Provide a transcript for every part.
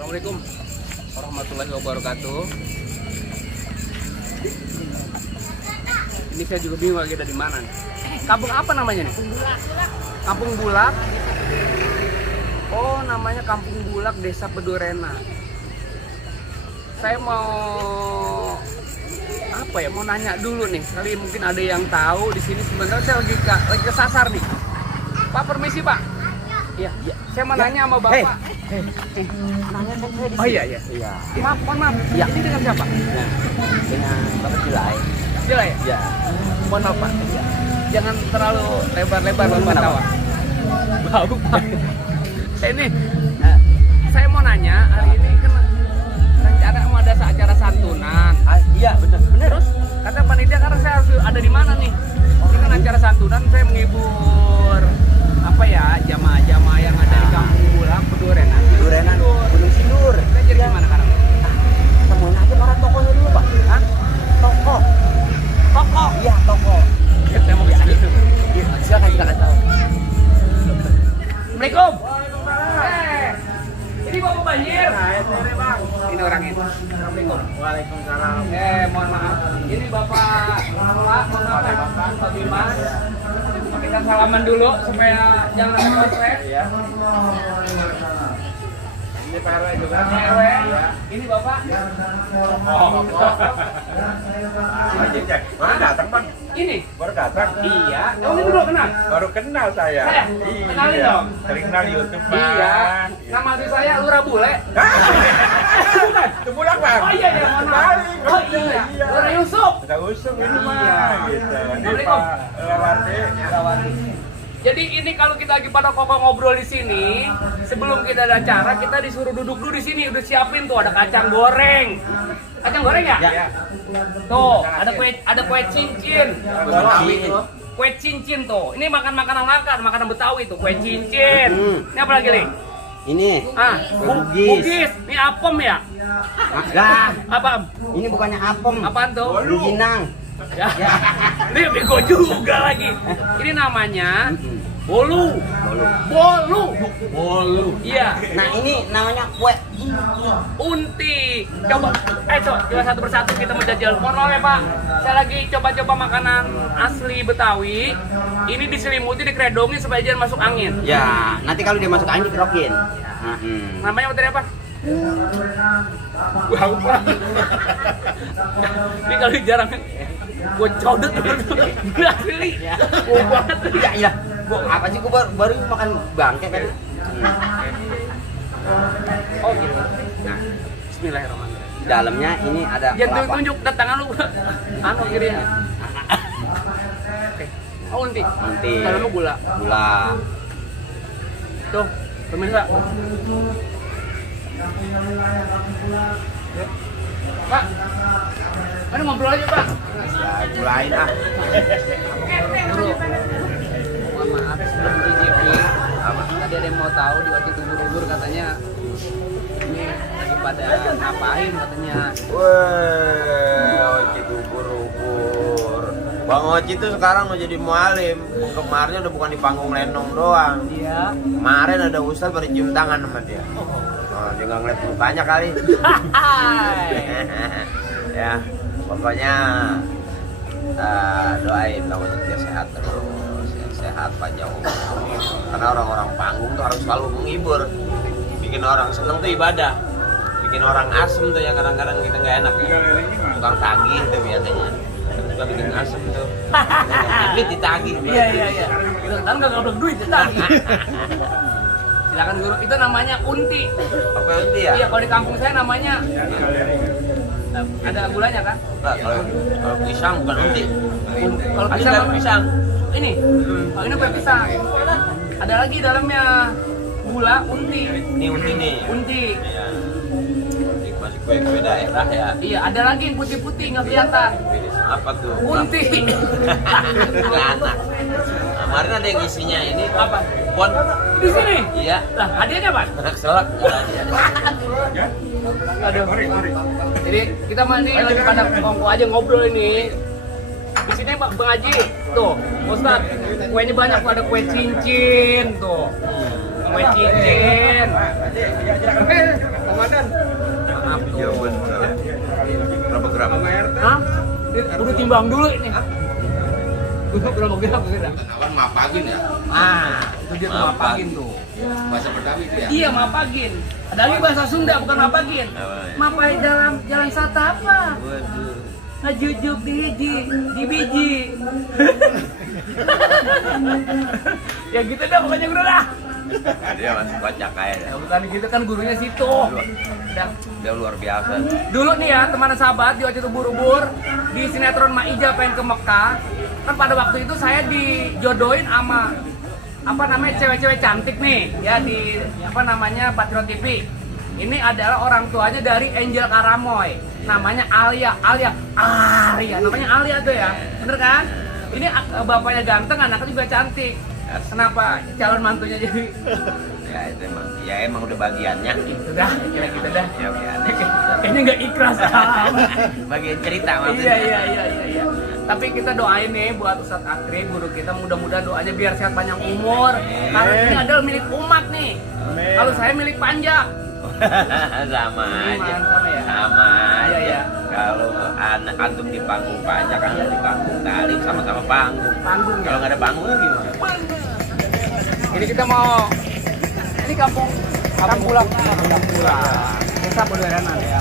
Assalamualaikum warahmatullahi wabarakatuh. Ini saya juga bingung lagi ada di mana nih. Kampung apa namanya nih? Kampung Bulak. Oh, namanya Kampung Bulak, Desa Pedurena. Saya mau apa ya? Mau nanya dulu nih. Kali mungkin ada yang tahu di sini. Sebenarnya saya lagi kesasar nih. Pak, permisi Pak. Iya, iya. Saya mau nanya sama Bapak. Nanya kan saya di Oh iya, iya. Iya. Maaf, mohon maaf. Iya. Ini dengan siapa? Nah, dengan Bapak Cilai. Sila ya? Iya. Mohon maaf Pak. Jangan terlalu lebar-lebar Bapak tawa. Bau Pak. Ini saya mau nanya, hari ini kan rencana mau ada acara santunan. Iya, benar. Terus kata panitia karena saya harus ada di mana nih? Ini kan acara santunan, saya menghibur apa ya, jamaah-jamaah yang ada di Kampung Bulak, Pedurena. Durenan, Gunung Sindur. Kita jadi gimana sekarang? Temuin aja orang tokonya dulu, Pak. Hah? Toko. Toko? Iya, toko. Saya mau ke situ. Iya, silakan tahu. Assalamualaikum. Ini Bapak Banjir. Ini orangnya. Assalamualaikum. Waalaikumsalam. Mohon maaf. Ini Bapak Pak Bima. Kita salaman dulu supaya jangan konslet. Ya. Ini Pak RW juga. Pak RW. Ini Bapak. Oh. Cek. Baru datang, Bang. Ini. Baru datang. Iya. Oh, ini dulu kenal. Baru kenal saya. Saya? Kenalin dong. Sering kenal di YouTube, Bang. Iya. Nama asli saya Lura Bule. Bukan, Tebulak, Bang. Oh iya, iya, mohon maaf. Oh iya. Lura Yusuf. Kita usung ini, Iya. Bang. Gitu. Ini Assalamualaikum. Pak Lawardi. Jadi ini kalau kita lagi pada koko ngobrol di sini, sebelum kita ada acara, kita disuruh duduk dulu di sini, udah siapin tuh ada kacang goreng. Kacang goreng ya? Ya. Tuh, ada kue cincin. Cincin. Kue cincin tuh. Ini makanan makanan Betawi tuh, kue cincin. Ini apa lagi, Ling? Ini. Bugis. Bugis. Ini apem ya? Lah, Apa? ini bukannya apem. Apaan tuh? Minang. Ya. Ini bego juga lagi. Ini namanya bolu. Bolu. Iya. Nah, ini namanya kue Unti. Coba satu persatu kita menjajal. Mohon maaf ya Pak. Saya lagi coba-coba makanan asli Betawi. Ini diselimuti, dikeredongin supaya jangan masuk angin. Ya, nanti kalau dia masuk angin dikerokin. Namanya materi apa? Wow, Pak. Ini kalau jarang gue codot asli. Wow banget. Iya, iya. Bu, apa sih gua baru makan bangke tadi? Oh gitu. Nah, bismillahirrahmanirrahim. Di dalamnya ini ada Jangan kelapa. tunjuk tangan lu. Anu kirinya. Oke. Oh, unti. Unti. Dalamnya gula. Gula. Tuh, pemirsa. Pak, mana ngobrol aja Pak? Ya, gulain ah. Bro, mohon maaf sebelum dicicipi. Tadi ada yang mau tahu di Oci Ubur-ubur katanya ini lagi pada ngapain katanya. Wah, Oci ubur-ubur. Bang Oci tuh sekarang mau jadi mualim. Kemarin udah bukan di panggung lenong doang. Iya. Kemarin ada ustaz pada cium tangan sama dia. Oh, dia nggak ngeliat mukanya kali. Ya, pokoknya doain Bang Oci dia sehat terus, yang sehat panjang umur. Karena orang-orang panggung tuh harus selalu menghibur. Bikin orang seneng tuh ibadah. Bikin orang asem tuh yang kadang-kadang kita nggak enak ya. Tukang tagih tuh biasanya. Suka bikin asem tuh. Duit ditagih. Iya. Itu kan nggak ngobrol duit tadi. Silakan guru. Itu namanya unti. Apa itu ya? Iya, kalau di kampung saya namanya ada gulanya kan? Enggak, kalau pisang bukan unti. Kalau Ada pisang, dalam pisang. ini. Oh, ini kue pisang. Ada lagi dalamnya gula unti. Ini unti nih. Unti. Ya. Unti masih kue-kue daerah ya. Iya, ada lagi yang putih-putih nggak kelihatan. Apa tuh? Unti. Nggak anak. Kemarin ada yang isinya ini Apa? Pon. Di sini. Iya. Lah, hadiahnya apa? Anak selak. Aduh. Jadi kita mandi lagi pada kongko aja ngobrol ini. Di sini Bang Haji, tuh, Ustaz, kuenya banyak tuh, ada kue cincin tuh. Kue cincin. Yang ada kembang dulu ini. Belum gerak. Kawan mapagin ya. Itu dia tuh mapagin tuh. Bahasa Betawi itu ya. Iya, mapagin. Ada lagi bahasa Sunda bukan mapagin. Mapai dalam jalan satapa. Waduh. Ngajujuk di hiji, di biji. Ya gitu dah pokoknya guru dah. Dia masih kocak kayak. Ya bukan gitu kan gurunya situ. Dia luar biasa. Dulu nih ya teman sahabat di waktu itu Buru-Bur di sinetron Maija pengen ke Mekah. Kan pada waktu itu saya dijodohin sama apa namanya cewek-cewek cantik nih ya di apa namanya Patriot TV. Ini adalah orang tuanya dari Angel Karamoy. Namanya Alia, namanya Alia tuh ya. Bener kan? Ini bapaknya ganteng, anaknya juga cantik. Kenapa calon mantunya jadi? Ya emang udah bagiannya. Itu dah, kira gitu dah. Ya, Kayaknya nggak ikhlas. bagian cerita maksudnya. Iya. Tapi kita doain nih buat Ustadz Akri, guru kita, mudah-mudahan doanya biar sehat panjang umur. Karena ini adalah milik umat nih. Kalau saya milik panja. Sama aja. Sama aja. Iya. Kalau anak antum di panggung pajak kan di panggung tali sama-sama panggung. Panggung ya. Kalau nggak ada panggung gimana? Ini kita mau ini kampung pulang. Desa Pedorenan ya.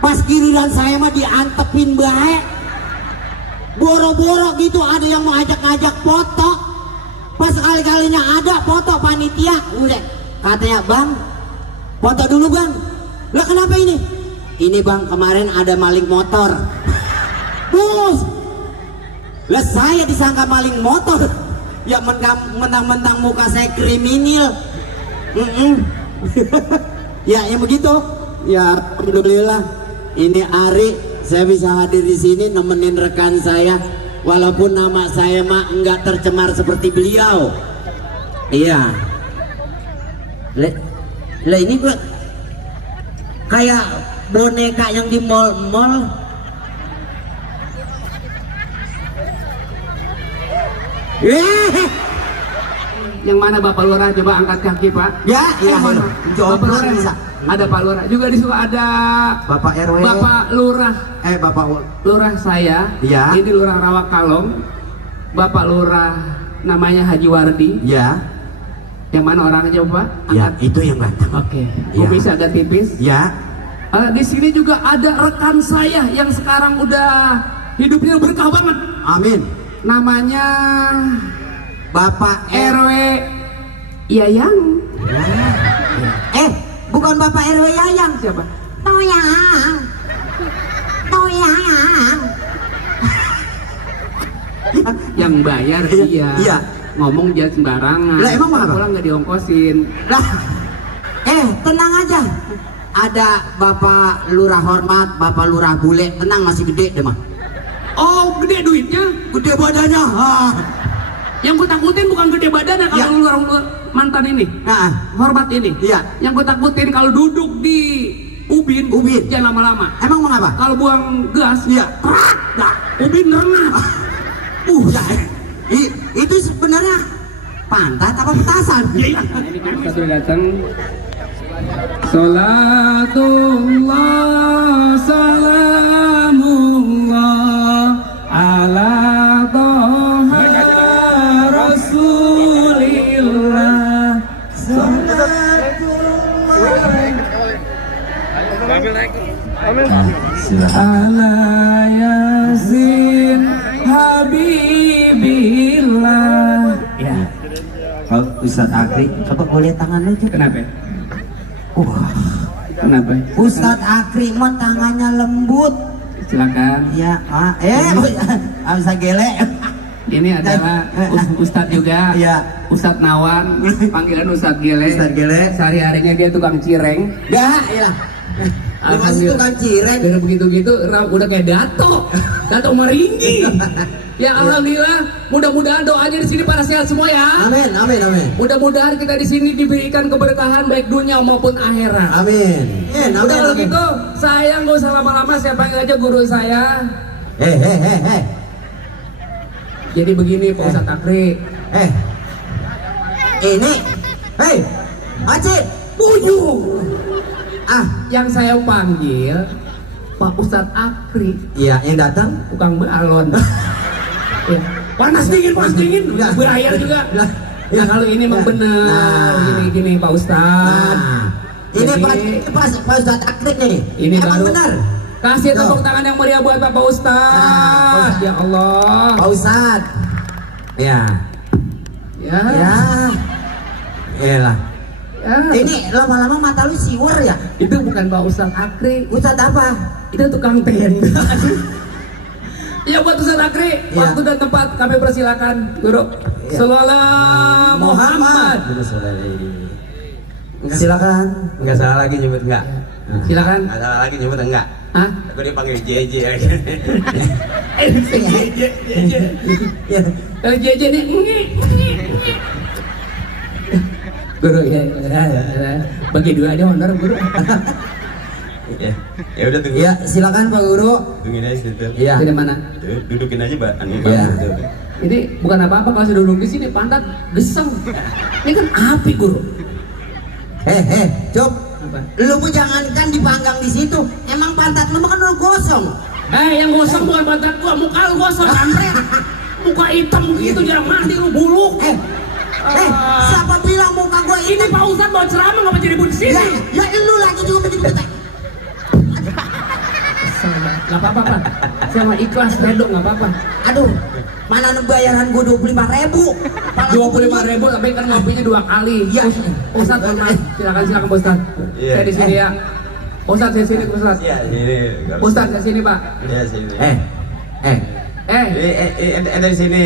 Pas giliran saya mah diantepin baik, boro-boro gitu ada yang mau ajak-ajak foto. Pas kali-kalinya ada foto panitia, udah katanya bang, foto dulu bang. Lah kenapa ini? Ini bang kemarin ada maling motor. Bus, lah saya disangka maling motor. Ya mentang-mentang muka saya kriminal. Ya yang begitu. Ya alhamdulillah. Ini Ari, saya bisa hadir di sini nemenin rekan saya, walaupun nama saya mah enggak tercemar seperti beliau. Iya. Lah ini gua kayak boneka yang di mall-mall. Yang mana Bapak Lurah, coba angkat kaki Pak. Ya, iya. Mana? Bapak Lurah bisa. Ada Pak Lurah, juga di situ ada Bapak RW. Bapak Lurah. Bapak Lurah saya. Ya. Ini Lurah Rawakalong. Bapak Lurah namanya Haji Wardi. Ya. Yang mana orangnya coba? Ya, itu yang ganteng. Oke. Ya. Bisa agak tipis. Ya. Di sini juga ada rekan saya yang sekarang udah hidupnya berkah banget. Amin. Namanya Bapak RW Yayang. Ya. Bukan Bapak RW Yayang. Siapa? Toyang. Yang bayar dia. Iya. Ngomong jangan sembarangan. Lah, emang apa? Pulang nggak diongkosin. Lah. Tenang aja. Ada Bapak Lurah Hormat, Bapak Lurah Bule, tenang masih gede deh mah. Oh, gede duitnya. Gede badannya. Yang gue takutin bukan gede badannya kalau Ya. Lurah mantan ini. Nah, Hormat ini. Iya. Yang gue takutin kalau duduk di ubin jangan lama-lama. emang mau apa? Kalau buang gas, Iya. ubin renang. Ya, itu sebenarnya pantat apa petasan? Iya. Satu datang. Salatullah salamullah ala toha rasulillah. Ala yasin habibillah. Ya. Oh, Ustadz Akri, coba gue lihat tangannya aja. Kenapa? Kenapa? Ustadz Akri mah tangannya lembut. Silakan. Ya, bisa gele. Ini adalah Ustadz juga. Iya. Ustadz Nawan, panggilan Ustadz Gele. Ustadz Gele. Sehari-harinya dia tukang cireng. Ya, iya. Itu kan cireng. Udah begitu-gitu udah kayak Dato Maringgi. Ya alhamdulillah, mudah-mudahan doanya di sini para sehat semua ya. Amin, amin, amin. Mudah-mudahan kita di sini diberikan keberkahan baik dunia maupun akhirat. Amin. Udah kalau gitu, saya nggak usah lama-lama, saya panggil aja guru saya. Jadi begini Pak Ustadz Akri. Ini, Acik, Buyung. Yang saya panggil Pak Ustadz Akri. Iya, yang datang Tukang balon. Ya. Panas dingin, berayar juga. Ya kalau ini memang benar, gini Pak Ustadz. Ini Pak Ustadz Akri nih. Ini emang baru. benar. Kasih tepuk tangan yang meriah buat Pak Ustadz. Ya Allah. Pak Ustadz. Ya. Elah. Ini lama-lama mata lu siwer ya? Itu bukan Pak Ustadz Akri. Ustadz apa? Itu tukang tenda. Iya buat Ustadz Akri, waktu dan tempat kami persilakan Guru. Sallallahu Muhammad. Silakan. Enggak salah lagi nyebut enggak? Silakan. Enggak salah lagi nyebut enggak? Hah? Aku dipanggil JJ lagi. Kalau JJ nih, Guru ya, bagi dua aja honor Guru. Ya udah tunggu. Ya, silakan Pak Guru. Tungguin aja situ. Iya. Di mana? Dudukin aja, Mbak. Iya. Ini bukan apa-apa kalau saya duduk di sini pantat geseng. Ini kan api Guru. Cuk. Apa? Lu pun jangankan dipanggang di situ. Emang pantat lu kan lu gosong. Yang gosong bukan pantat gua, muka lu gosong, kampret. Muka hitam gitu jarang mandi lu buluk. Siapa bilang muka gua Ini Pak Ustadz mau ceramah ngapa jadi di sini? Ya lu lagi juga bikin kita. Gak apa-apa Pak. Saya mau ikhlas redo nggak apa-apa. Aduh, mana bayaran gua 25.000. 25.000 tapi kan ngopinya 2 kali. Iya. Ustadz, silakan Pak Ustadz. Iya. Saya di sini ya. Ustadz saya sini Ustadz. Iya, ini. Ustadz saya sini Pak. Iya, sini. Dari sini.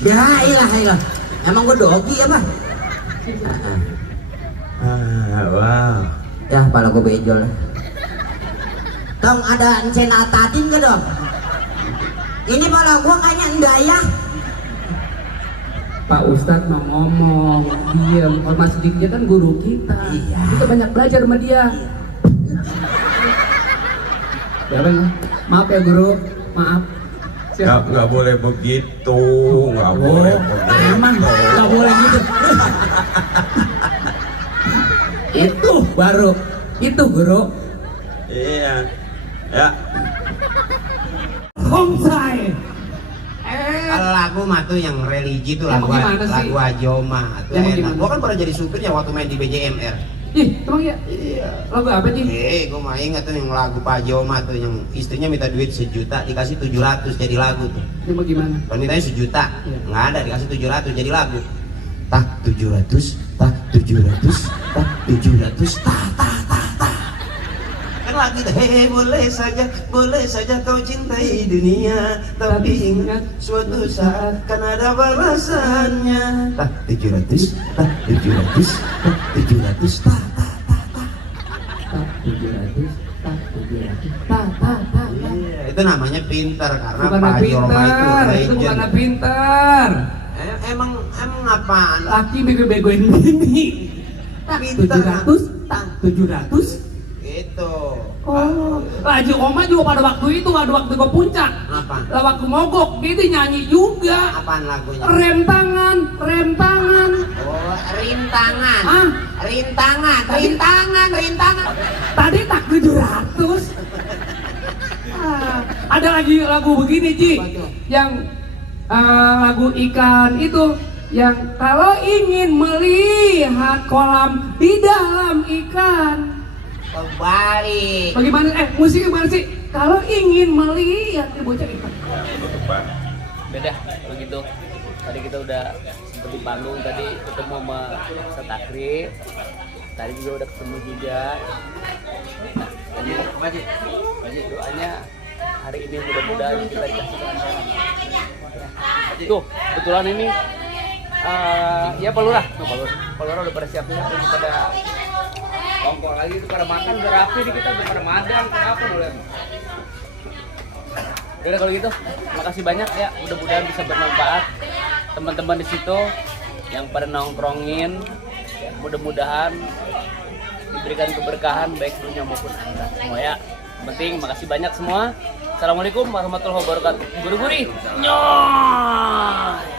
Ya ilah. Emang gua dogi apa? Wow. Ya, pala gua bejol. Tong ada encen atatin ke dong? Ini pala gua kayaknya endayah. Pak Ustadz mau ngomong, diam. Mas dia kan guru kita. Iya. Kita banyak belajar sama dia. Ya kan? Maaf ya Guru, maaf. Nggak boleh begitu, nggak boleh begitu. Emang nggak boleh gitu. Itu baru, itu Guru. Iya, ya. Komsai. Kalau lagu mah tuh yang religi tuh Emang gimana sih? lagu Ajoma tuh Emang enak. gimana? Gua kan pernah jadi supirnya waktu main di BJMR. Emang ya? Iya. Lagu apa sih? Gua mah ingat tuh yang lagu Pak Ajoma tuh yang istrinya minta duit 1 juta dikasih 700 jadi lagu tuh. Emang gimana? Wanitanya 1 juta, Iya. nggak ada dikasih 700 jadi lagu. Tak 700, tak 700, tak 700, tak. Kan lagi tuh, boleh saja kau cintai dunia, tapi ingat suatu saat kan ada balasannya. Tak 700, tak 700, tak 700, tak. Tak 700, tak 700, tak. Iya, itu namanya pintar karena Bukan Pak Ajoma itu pintar, itu legend. bukan pintar. Emang apaan? Laki bego-begoin gini. Tak Pintar. 700, tak 700. Gitu. Oh, Raja Oma juga pada waktu itu, waktu ke puncak. Apa? Lah waktu mogok, dia nyanyi juga. Apaan lagunya? Rem tangan. Oh, rintangan. Ah, Rintangan. tadi tak 700. Ada lagi lagu begini Ji, Apa tuh? yang lagu ikan itu, yang kalau ingin melihat kolam di dalam ikan. Kebalik. Bagaimana? Musiknya gimana sih? Kalau ingin melihat di bocah ikan. Beda begitu. Tadi kita udah sempat di panggung, tadi ketemu sama Ustadz Akri. Tadi juga udah ketemu juga. Nah, tadi doanya hari ini mudah-mudahan kita dikasih kelancaran. Tuh, kebetulan ini ya Pak Lurah udah pada siap-siap pada Ongkol lagi itu pada makan udah rapi nih kita udah pada magang apa boleh. Udah kalau gitu, makasih banyak ya. Mudah-mudahan bisa bermanfaat teman-teman di situ yang pada nongkrongin. Ya, mudah-mudahan diberikan keberkahan baik dunia maupun akhirat semua ya. Yang penting makasih banyak semua. Assalamualaikum warahmatullahi wabarakatuh. Guru-guri. Nyoy.